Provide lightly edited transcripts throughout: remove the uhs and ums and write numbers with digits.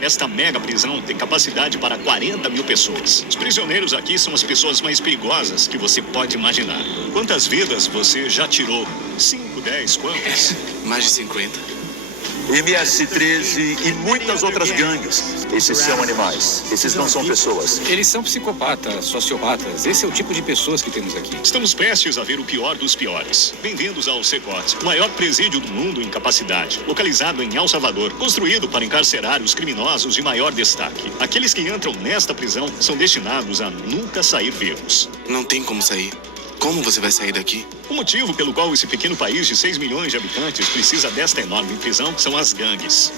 Esta mega prisão tem capacidade para 40 mil pessoas. Os prisioneiros aqui são as pessoas mais perigosas que você pode imaginar. Quantas vidas você já tirou? 5, 10, quantas? Mais de 50. MS-13 e muitas outras gangues. Esses são animais. Esses não são pessoas. Eles são psicopatas, sociopatas. Esse é o tipo de pessoas que temos aqui. Estamos prestes a ver o pior dos piores. Bem-vindos ao CECOT, o maior presídio do mundo em capacidade, localizado em El Salvador, construído para encarcerar os criminosos de maior destaque. Aqueles que entram nesta prisão são destinados a nunca sair vivos. Não tem como sair. Como você vai sair daqui? O motivo pelo qual esse pequeno país de 6 milhões de habitantes precisa desta enorme prisão são as gangues.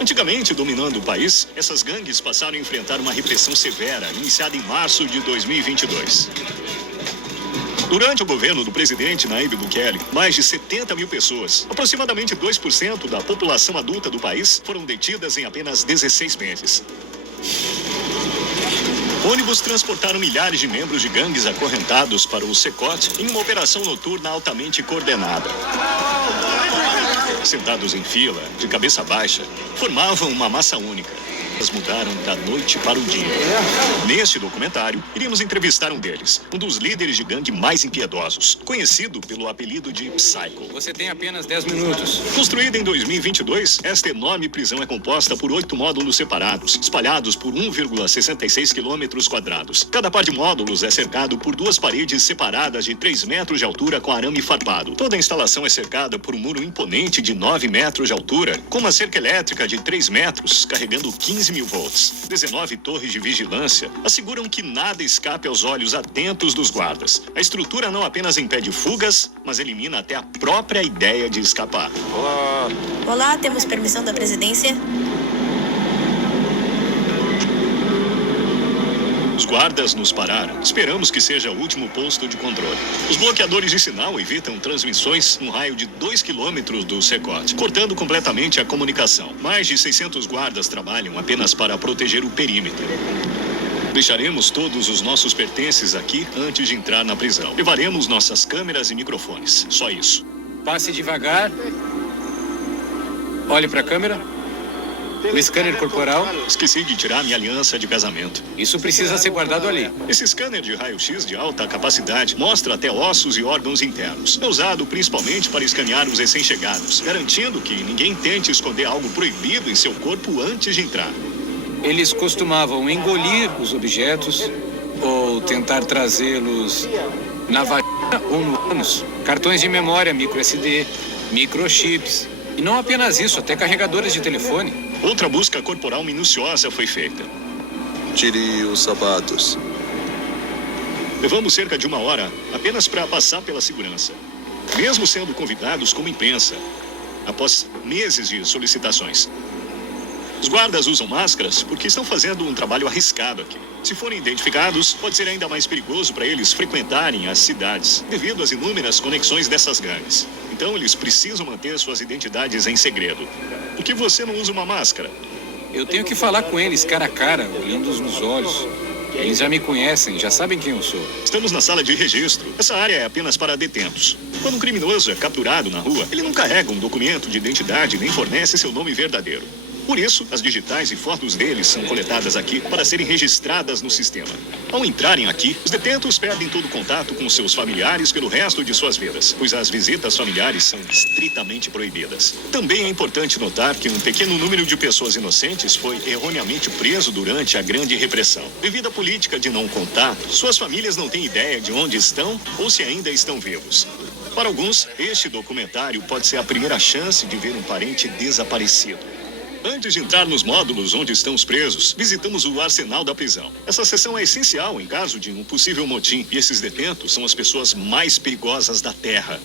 Antigamente, dominando o país, essas gangues passaram a enfrentar uma repressão severa, iniciada em março de 2022. Durante o governo do presidente Nayib Bukele, mais de 70 mil pessoas, aproximadamente 2% da população adulta do país, foram detidas em apenas 16 meses. Ônibus transportaram milhares de membros de gangues acorrentados para o CECOT em uma operação noturna altamente coordenada. Sentados em fila, de cabeça baixa, formavam uma massa única. Elas mudaram da noite para o dia. Neste documentário, iremos entrevistar um deles, um dos líderes de gangue mais impiedosos, conhecido pelo apelido de Psycho. Você tem apenas 10 minutos. Construída em 2022, esta enorme prisão é composta por 8 módulos separados, espalhados por 1,66 quilômetros quadrados. Cada par de módulos é cercado por 2 paredes separadas de 3 metros de altura com arame farpado. Toda a instalação é cercada por um muro imponente de 9 metros de altura, com uma cerca elétrica de 3 metros, carregando 15 mil volts. 19 torres de vigilância asseguram que nada escape aos olhos atentos dos guardas. A estrutura não apenas impede fugas, mas elimina até a própria ideia de escapar. Olá, temos permissão da presidência? Os guardas nos pararam. Esperamos que seja o último posto de controle. Os bloqueadores de sinal evitam transmissões num raio de 2 quilômetros do CECOT, cortando completamente a comunicação. Mais de 600 guardas trabalham apenas para proteger o perímetro. Deixaremos todos os nossos pertences aqui antes de entrar na prisão. Levaremos nossas câmeras e microfones. Só isso. Passe devagar. Olhe para a câmera. O scanner corporal. Esqueci de tirar minha aliança de casamento. Isso precisa ser guardado ali. Esse scanner de raio-x de alta capacidade mostra até ossos e órgãos internos. É usado principalmente para escanear os recém-chegados, garantindo que ninguém tente esconder algo proibido em seu corpo antes de entrar. Eles costumavam engolir os objetos ou tentar trazê-los na vagina ou no ânus. Cartões de memória, micro SD, microchips. E não apenas isso, até carregadores de telefone. Outra busca corporal minuciosa foi feita. Tire os sapatos. Levamos cerca de 1 hora apenas para passar pela segurança. Mesmo sendo convidados como imprensa, após meses de solicitações. Os guardas usam máscaras porque estão fazendo um trabalho arriscado aqui. Se forem identificados, pode ser ainda mais perigoso para eles frequentarem as cidades, devido às inúmeras conexões dessas gangues. Então, eles precisam manter suas identidades em segredo. Por que você não usa uma máscara? Eu tenho que falar com eles cara a cara, olhando-os nos olhos. Eles já me conhecem, já sabem quem eu sou. Estamos na sala de registro. Essa área é apenas para detentos. Quando um criminoso é capturado na rua, ele não carrega um documento de identidade nem fornece seu nome verdadeiro. Por isso, as digitais e fotos deles são coletadas aqui para serem registradas no sistema. Ao entrarem aqui, os detentos perdem todo contato com seus familiares pelo resto de suas vidas, pois as visitas familiares são estritamente proibidas. Também é importante notar que um pequeno número de pessoas inocentes foi erroneamente preso durante a grande repressão. Devido à política de não contato, suas famílias não têm ideia de onde estão ou se ainda estão vivos. Para alguns, este documentário pode ser a primeira chance de ver um parente desaparecido. Antes de entrar nos módulos onde estão os presos, visitamos o arsenal da prisão. Essa seção é essencial em caso de um possível motim, e esses detentos são as pessoas mais perigosas da Terra.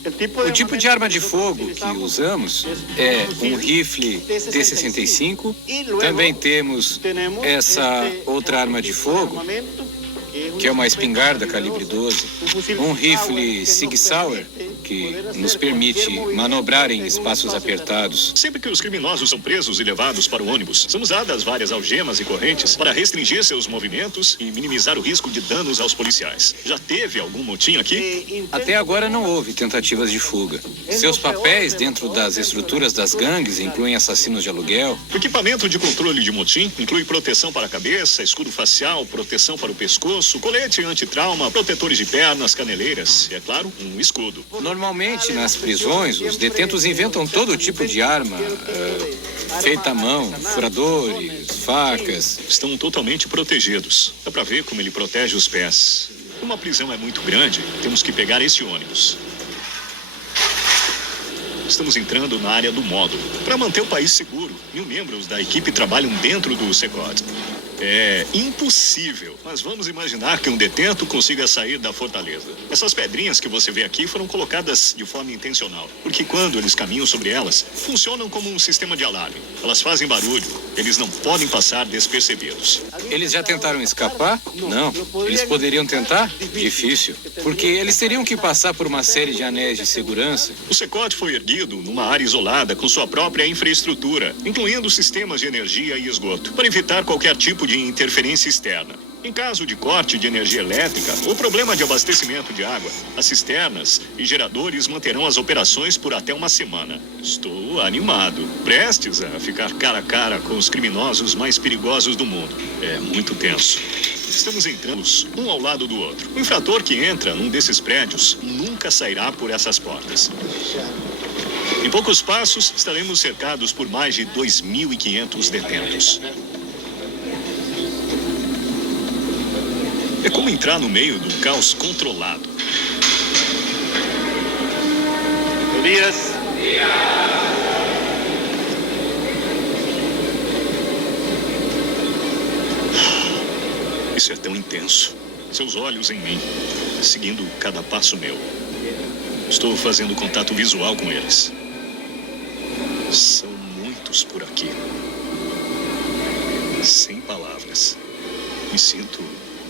O tipo de arma de fogo que usamos é um rifle T-65. Também temos essa outra arma de fogo, que é uma espingarda calibre 12. Um rifle Sig Sauer, que nos permite manobrar em espaços apertados. Sempre que os criminosos são presos e levados para o ônibus, são usadas várias algemas e correntes para restringir seus movimentos e minimizar o risco de danos aos policiais. Já teve algum motim aqui? Até agora não houve tentativas de fuga. Seus papéis dentro das estruturas das gangues incluem assassinos de aluguel. O equipamento de controle de motim inclui proteção para a cabeça, escudo facial, proteção para o pescoço, colete antitrauma, protetores de pernas, caneleiras e, é claro, um escudo. Normalmente, nas prisões, os detentos inventam todo tipo de arma, feita à mão, furadores, facas. Estão totalmente protegidos. Dá pra ver como ele protege os pés. Uma prisão é muito grande, temos que pegar esse ônibus. Estamos entrando na área do módulo. Para manter o país seguro, 1000 membros da equipe trabalham dentro do SECOD. É impossível, mas vamos imaginar que um detento consiga sair da fortaleza. Essas pedrinhas que você vê aqui foram colocadas de forma intencional, porque quando eles caminham sobre elas, funcionam como um sistema de alarme. Elas fazem barulho, eles não podem passar despercebidos. Eles já tentaram escapar? Não. Eles poderiam tentar? Difícil, porque eles teriam que passar por uma série de anéis de segurança. O SECOD foi erguido numa área isolada com sua própria infraestrutura, incluindo sistemas de energia e esgoto, para evitar qualquer tipo de interferência externa. Em caso de corte de energia elétrica ou problema de abastecimento de água, as cisternas e geradores manterão as operações por até uma semana. Estou animado, prestes a ficar cara a cara com os criminosos mais perigosos do mundo. É muito tenso. Estamos entrando um ao lado do outro. O infrator que entra num desses prédios nunca sairá por essas portas. Em poucos passos, estaremos cercados por mais de 2.500 detentos. É como entrar no meio do caos controlado. Elias. Isso é tão intenso. Seus olhos em mim, seguindo cada passo meu. Estou fazendo contato visual com eles. São muitos por aqui. Sem palavras. Me sinto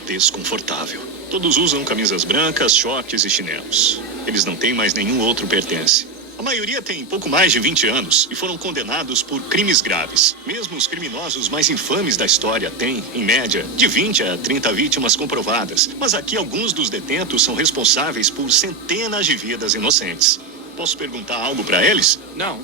desconfortável. Todos usam camisas brancas, shorts e chinelos. Eles não têm mais nenhum outro pertence. A maioria tem pouco mais de 20 anos e foram condenados por crimes graves. Mesmo os criminosos mais infames da história têm, em média, de 20 a 30 vítimas comprovadas. Mas aqui alguns dos detentos são responsáveis por centenas de vidas inocentes. Posso perguntar algo para eles? Não.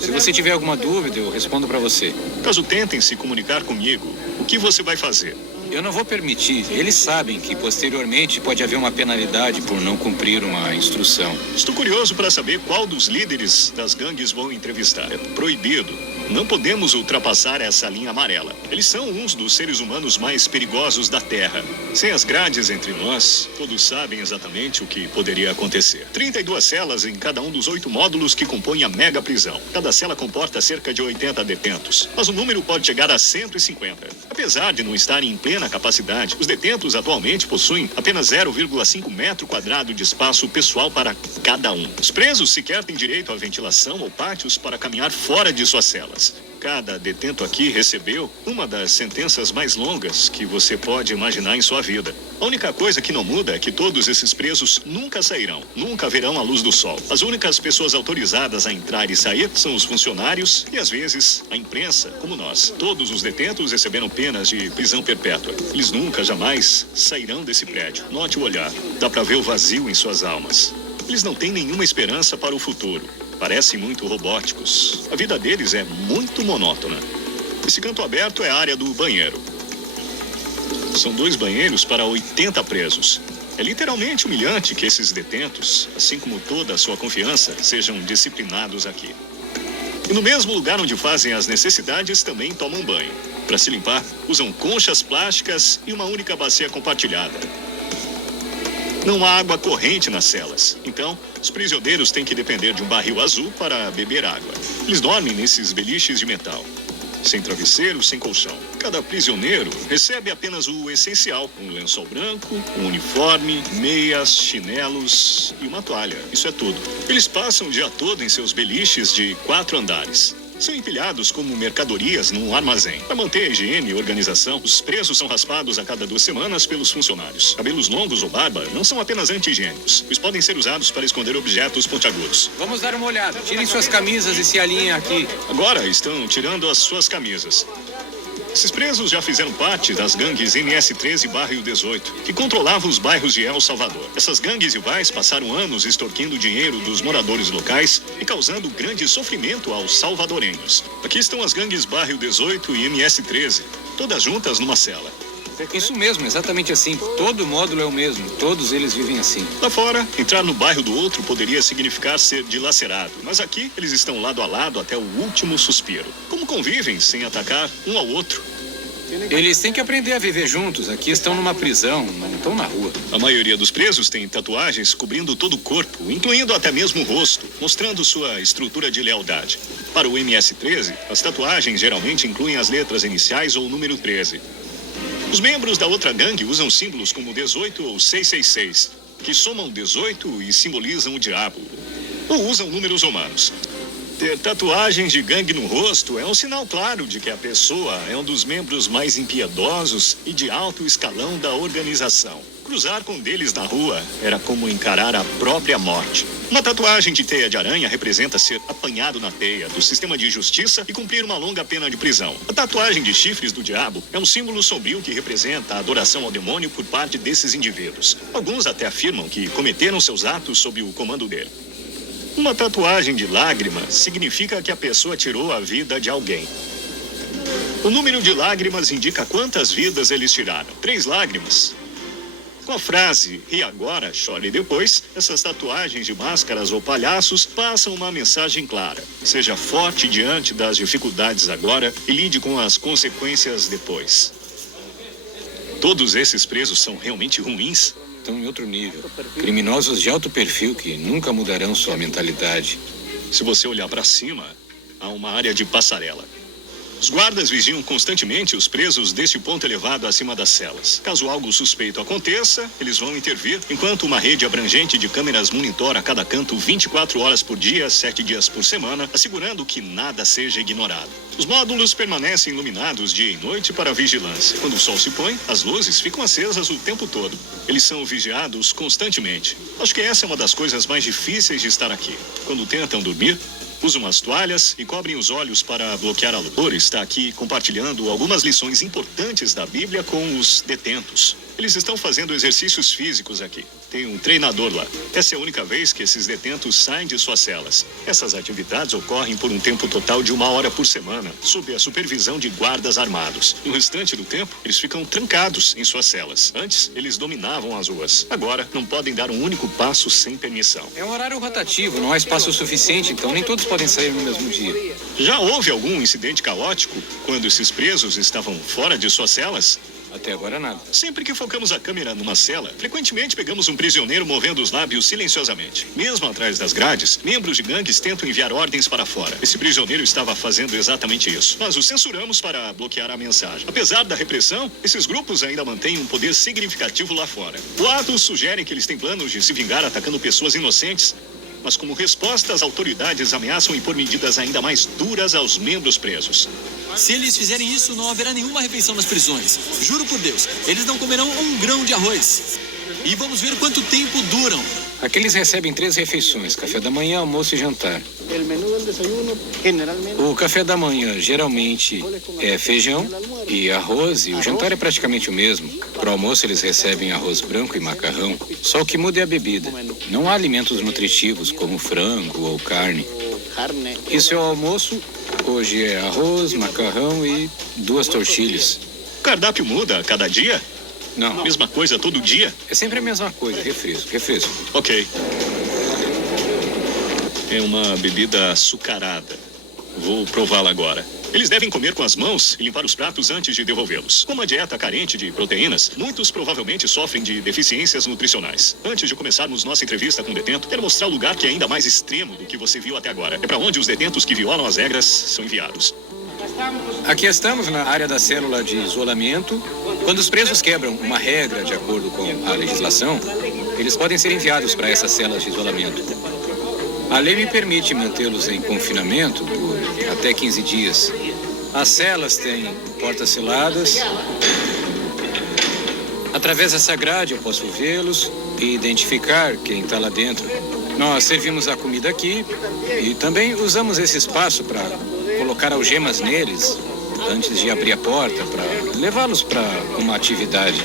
Se você tiver alguma dúvida, eu respondo para você. Caso tentem se comunicar comigo, o que você vai fazer? Eu não vou permitir. Eles sabem que, posteriormente, pode haver uma penalidade por não cumprir uma instrução. Estou curioso para saber qual dos líderes das gangues vão entrevistar. É proibido. Não podemos ultrapassar essa linha amarela. Eles são uns dos seres humanos mais perigosos da Terra. Sem as grades entre nós, todos sabem exatamente o que poderia acontecer. 32 celas em cada um dos 8 módulos que compõem a mega prisão. Cada cela comporta cerca de 80 detentos, mas o número pode chegar a 150. Apesar de não estarem em plena capacidade, os detentos atualmente possuem apenas 0,5 metro quadrado de espaço pessoal para cada um. Os presos sequer têm direito à ventilação ou pátios para caminhar fora de suas celas. Cada detento aqui recebeu uma das sentenças mais longas que você pode imaginar em sua vida. A única coisa que não muda é que todos esses presos nunca sairão, nunca verão a luz do sol. As únicas pessoas autorizadas a entrar e sair são os funcionários e, às vezes, a imprensa, como nós. Todos os detentos receberam penas de prisão perpétua. Eles nunca, jamais sairão desse prédio. Note o olhar. Dá pra ver o vazio em suas almas. Eles não têm nenhuma esperança para o futuro. Parecem muito robóticos. A vida deles é muito monótona. Esse canto aberto é a área do banheiro. São 2 banheiros para 80 presos. É literalmente humilhante que esses detentos, assim como toda a sua confiança, sejam disciplinados aqui. E no mesmo lugar onde fazem as necessidades, também tomam banho. Para se limpar, usam conchas plásticas e uma única bacia compartilhada. Não há água corrente nas celas. Então, os prisioneiros têm que depender de um barril azul para beber água. Eles dormem nesses beliches de metal. Sem travesseiro, sem colchão. Cada prisioneiro recebe apenas o essencial. Um lençol branco, um uniforme, meias, chinelos e uma toalha. Isso é tudo. Eles passam o dia todo em seus beliches de 4 andares. são empilhados como mercadorias num armazém. Para manter a higiene e organização, os presos são raspados a cada 2 semanas pelos funcionários. Cabelos longos ou barba não são apenas anti-higiênicos, pois podem ser usados para esconder objetos pontiagudos. Vamos dar uma olhada. Tirem suas camisas e se alinhem aqui. Agora estão tirando as suas camisas. Esses presos já fizeram parte das gangues MS-13 e Barrio 18, que controlavam os bairros de El Salvador. Essas gangues rivais passaram anos extorquindo dinheiro dos moradores locais e causando grande sofrimento aos salvadorenhos. Aqui estão as gangues Barrio 18 e MS-13, todas juntas numa cela. Isso mesmo, exatamente assim. Todo módulo é o mesmo. Todos eles vivem assim. Lá fora, entrar no bairro do outro poderia significar ser dilacerado, mas aqui eles estão lado a lado até o último suspiro. Como convivem sem atacar um ao outro? Eles têm que aprender a viver juntos. Aqui estão numa prisão, não estão na rua. A maioria dos presos tem tatuagens cobrindo todo o corpo, incluindo até mesmo o rosto, mostrando sua estrutura de lealdade. Para o MS-13, as tatuagens geralmente incluem as letras iniciais ou o número 13. Os membros da outra gangue usam símbolos como 18 ou 666, que somam 18 e simbolizam o diabo, ou usam números romanos. Ter tatuagens de gangue no rosto é um sinal claro de que a pessoa é um dos membros mais impiedosos e de alto escalão da organização. Cruzar com um deles na rua era como encarar a própria morte. Uma tatuagem de teia de aranha representa ser apanhado na teia do sistema de justiça e cumprir uma longa pena de prisão. A tatuagem de chifres do diabo é um símbolo sombrio que representa a adoração ao demônio por parte desses indivíduos. Alguns até afirmam que cometeram seus atos sob o comando dele. Uma tatuagem de lágrimas significa que a pessoa tirou a vida de alguém. O número de lágrimas indica quantas vidas eles tiraram. 3 lágrimas. Com a frase, e agora, chore depois, essas tatuagens de máscaras ou palhaços passam uma mensagem clara. Seja forte diante das dificuldades agora e lide com as consequências depois. Todos esses presos são realmente ruins? Estão em outro nível. Criminosos de alto perfil que nunca mudarão sua mentalidade. Se você olhar para cima, há uma área de passarela. Os guardas vigiam constantemente os presos deste ponto elevado acima das celas. Caso algo suspeito aconteça, eles vão intervir, enquanto uma rede abrangente de câmeras monitora cada canto 24 horas por dia, 7 dias por semana, assegurando que nada seja ignorado. Os módulos permanecem iluminados dia e noite para vigilância. Quando o sol se põe, as luzes ficam acesas o tempo todo. Eles são vigiados constantemente. Acho que essa é uma das coisas mais difíceis de estar aqui. Quando tentam dormir, usam as toalhas e cobrem os olhos para bloquear a luz. O está aqui compartilhando algumas lições importantes da Bíblia com os detentos. Eles estão fazendo exercícios físicos aqui. Tem um treinador lá. Essa é a única vez que esses detentos saem de suas celas. Essas atividades ocorrem por um tempo total de 1 hora por semana, sob a supervisão de guardas armados. No restante do tempo, eles ficam trancados em suas celas. Antes, eles dominavam as ruas. Agora, não podem dar um único passo sem permissão. É um horário rotativo, não há espaço suficiente, então nem todos podem sair no mesmo dia. Já houve algum incidente caótico quando esses presos estavam fora de suas celas? Até agora nada. Sempre que focamos a câmera numa cela, frequentemente pegamos um prisioneiro movendo os lábios silenciosamente. Mesmo atrás das grades, membros de gangues tentam enviar ordens para fora. Esse prisioneiro estava fazendo exatamente isso. Nós o censuramos para bloquear a mensagem. Apesar da repressão, esses grupos ainda mantêm um poder significativo lá fora. Boatos sugerem que eles têm planos de se vingar atacando pessoas inocentes, mas como resposta, as autoridades ameaçam impor medidas ainda mais duras aos membros presos. Se eles fizerem isso, não haverá nenhuma refeição nas prisões. Juro por Deus, eles não comerão um grão de arroz. E vamos ver quanto tempo duram. Aqui eles recebem 3 refeições, café da manhã, almoço e jantar. O café da manhã geralmente é feijão e arroz, e o jantar é praticamente o mesmo. Para o almoço eles recebem arroz branco e macarrão, só o que muda é a bebida. Não há alimentos nutritivos como frango ou carne. Isso é o almoço, hoje é arroz, macarrão e 2 tortilhas. O cardápio muda a cada dia? Não. Mesma coisa todo dia? É sempre a mesma coisa, refresco. Ok. É uma bebida açucarada. Vou prová-la agora. Eles devem comer com as mãos e limpar os pratos antes de devolvê-los. Com uma dieta carente de proteínas, muitos provavelmente sofrem de deficiências nutricionais. Antes de começarmos nossa entrevista com o detento, quero mostrar o lugar que é ainda mais extremo do que você viu até agora. É para onde os detentos que violam as regras são enviados. Aqui estamos na área da célula de isolamento. Quando os presos quebram uma regra de acordo com a legislação, eles podem ser enviados para essas celas de isolamento. A lei me permite mantê-los em confinamento por até 15 dias. As celas têm portas seladas. Através dessa grade eu posso vê-los e identificar quem está lá dentro. Nós servimos a comida aqui e também usamos esse espaço para colocar algemas neles antes de abrir a porta, para levá-los para uma atividade.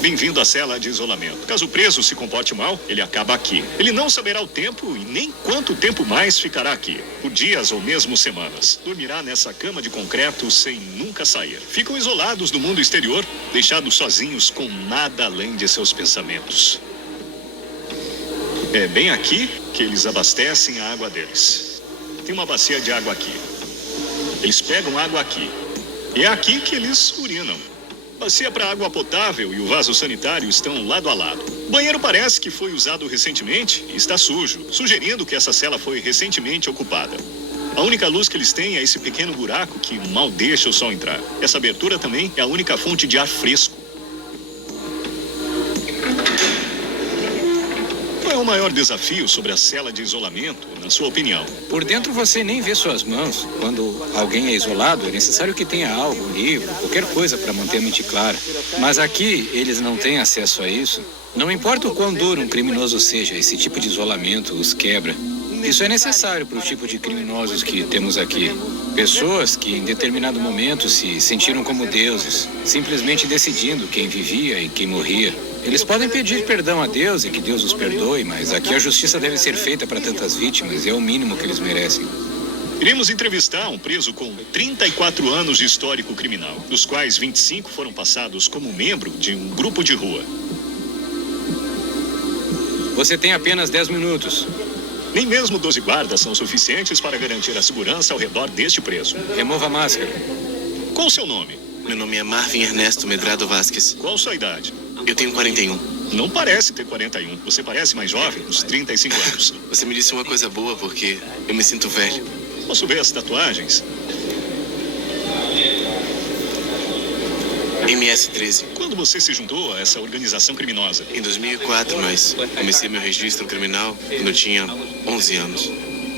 Bem-vindo à cela de isolamento. Caso o preso se comporte mal, ele acaba aqui. Ele não saberá o tempo e nem quanto tempo mais ficará aqui. Por dias ou mesmo semanas. Dormirá nessa cama de concreto sem nunca sair. Ficam isolados do mundo exterior, deixados sozinhos com nada além de seus pensamentos. É bem aqui que eles abastecem a água deles. Tem uma bacia de água aqui. Eles pegam água aqui. E é aqui que eles urinam. Bacia para água potável e o vaso sanitário estão lado a lado. O banheiro parece que foi usado recentemente e está sujo, sugerindo que essa cela foi recentemente ocupada. A única luz que eles têm é esse pequeno buraco que mal deixa o sol entrar. Essa abertura também é a única fonte de ar fresco. Qual é o maior desafio sobre a cela de isolamento, na sua opinião? Por dentro você nem vê suas mãos. Quando alguém é isolado, é necessário que tenha algo, um livro, qualquer coisa para manter a mente clara. Mas aqui, eles não têm acesso a isso. Não importa o quão duro um criminoso seja, esse tipo de isolamento os quebra. Isso é necessário para o tipo de criminosos que temos aqui. Pessoas que, em determinado momento, se sentiram como deuses, simplesmente decidindo quem vivia e quem morria. Eles podem pedir perdão a Deus e que Deus os perdoe, mas aqui a justiça deve ser feita para tantas vítimas e é o mínimo que eles merecem. Iremos entrevistar um preso com 34 anos de histórico criminal, dos quais 25 foram passados como membro de um grupo de rua. Você tem apenas 10 minutos. Nem mesmo 12 guardas são suficientes para garantir a segurança ao redor deste preso. Remova a máscara. Qual o seu nome? Meu nome é Marvin Ernesto Medrado Vasquez. Qual sua idade? Eu tenho 41. Não parece ter 41. Você parece mais jovem, uns 35 anos. Você me disse uma coisa boa porque eu me sinto velho. Posso ver as tatuagens? MS-13. Quando você se juntou a essa organização criminosa? Em 2004, mas comecei meu registro criminal quando eu tinha 11 anos.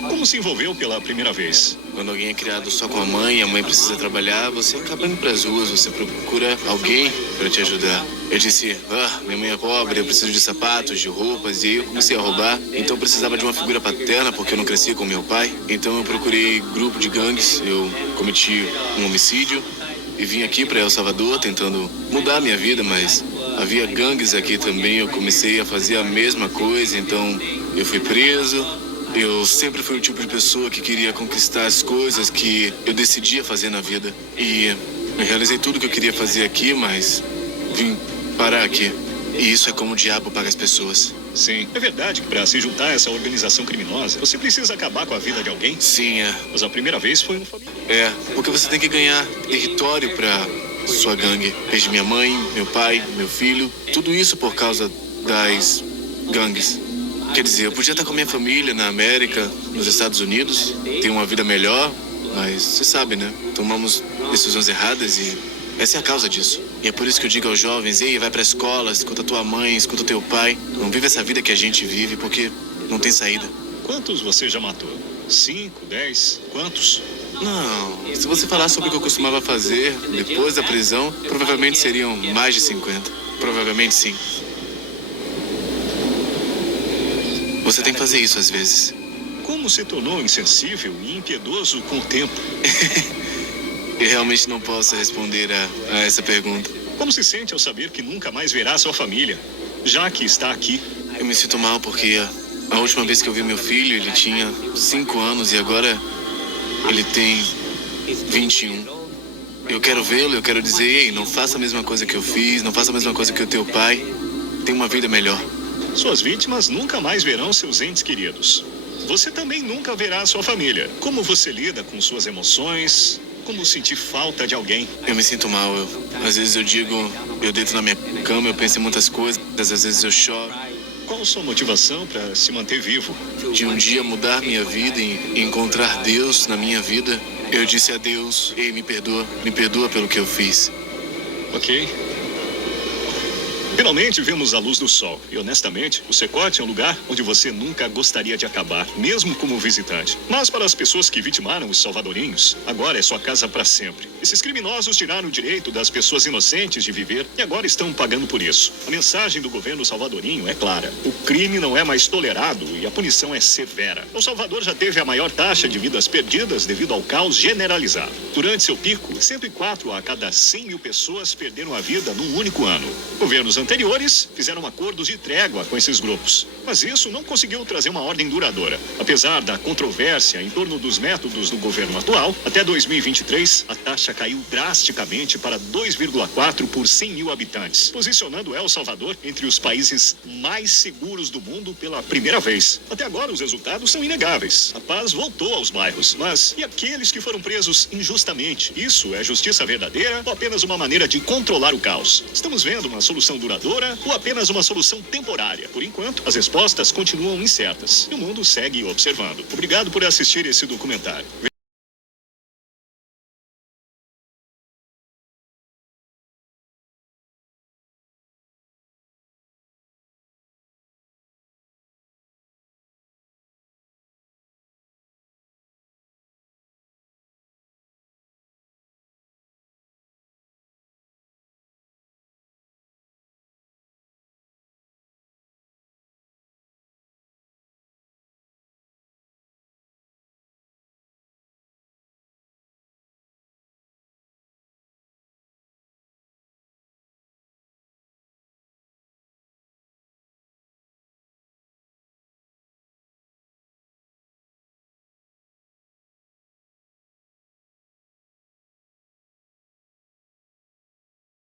Como se envolveu pela primeira vez? Quando alguém é criado só com a mãe precisa trabalhar, você acaba indo pras ruas, você procura alguém para te ajudar. Eu disse, minha mãe é pobre, eu preciso de sapatos, de roupas, e aí eu comecei a roubar. Então eu precisava de uma figura paterna, porque eu não cresci com meu pai. Então eu procurei grupo de gangues, eu cometi um homicídio e vim aqui para El Salvador tentando mudar a minha vida, mas havia gangues aqui também, eu comecei a fazer a mesma coisa, então eu fui preso. Eu sempre fui o tipo de pessoa que queria conquistar as coisas que eu decidia fazer na vida. E eu realizei tudo que eu queria fazer aqui, mas vim parar aqui. E isso é como o diabo paga as pessoas. Sim. É verdade que para se juntar a essa organização criminosa, você precisa acabar com a vida de alguém? Sim, é. Mas a primeira vez foi um familiar. É, porque você tem que ganhar território pra sua gangue. Desde minha mãe, meu pai, meu filho, tudo isso por causa das gangues. Quer dizer, eu podia estar com a minha família na América, nos Estados Unidos, ter uma vida melhor, mas você sabe, né? Tomamos decisões erradas e essa é a causa disso. E é por isso que eu digo aos jovens, ei, vai pra escola, escuta tua mãe, escuta teu pai. Não vive essa vida que a gente vive, porque não tem saída. Quantos você já matou? 5, 10? Quantos? Não, se você falar sobre o que eu costumava fazer depois da prisão, provavelmente seriam mais de 50. Provavelmente sim. Você tem que fazer isso às vezes. Como se tornou insensível e impiedoso com o tempo? Eu realmente não posso responder a essa pergunta. Como se sente ao saber que nunca mais verá sua família, já que está aqui? Eu me sinto mal porque a última vez que eu vi meu filho, ele tinha 5 anos e agora ele tem 21. Eu quero vê-lo, eu quero dizer, ei, não faça a mesma coisa que eu fiz, não faça a mesma coisa que o teu pai. Tem uma vida melhor. Suas vítimas nunca mais verão seus entes queridos. Você também nunca verá sua família. Como você lida com suas emoções? Como sentir falta de alguém? Eu me sinto mal. Às vezes eu digo, eu deito na minha cama, eu penso em muitas coisas. Às vezes eu choro. Qual sua motivação para se manter vivo? De um dia mudar minha vida e encontrar Deus na minha vida, eu disse a Deus, ei, me perdoa pelo que eu fiz. Ok. Finalmente vemos a luz do sol. E honestamente, o Secote é um lugar onde você nunca gostaria de acabar, mesmo como visitante. Mas para as pessoas que vitimaram os salvadorinhos, agora é sua casa para sempre. Esses criminosos tiraram o direito das pessoas inocentes de viver e agora estão pagando por isso. A mensagem do governo salvadorinho é clara. O crime não é mais tolerado e a punição é severa. O Salvador já teve a maior taxa de vidas perdidas devido ao caos generalizado. Durante seu pico, 104 a cada 100 mil pessoas perderam a vida num único ano. Governos anteriores fizeram acordos de trégua com esses grupos, mas isso não conseguiu trazer uma ordem duradoura. Apesar da controvérsia em torno dos métodos do governo atual, até 2023 a taxa caiu drasticamente para 2,4 por 100 mil habitantes, posicionando El Salvador entre os países mais seguros do mundo pela primeira vez. Até agora os resultados são inegáveis. A paz voltou aos bairros, mas e aqueles que foram presos injustamente? Isso é justiça verdadeira ou apenas uma maneira de controlar o caos? Estamos vendo uma solução duradoura ou apenas uma solução temporária? Por enquanto, as respostas continuam incertas e o mundo segue observando. Obrigado por assistir esse documentário.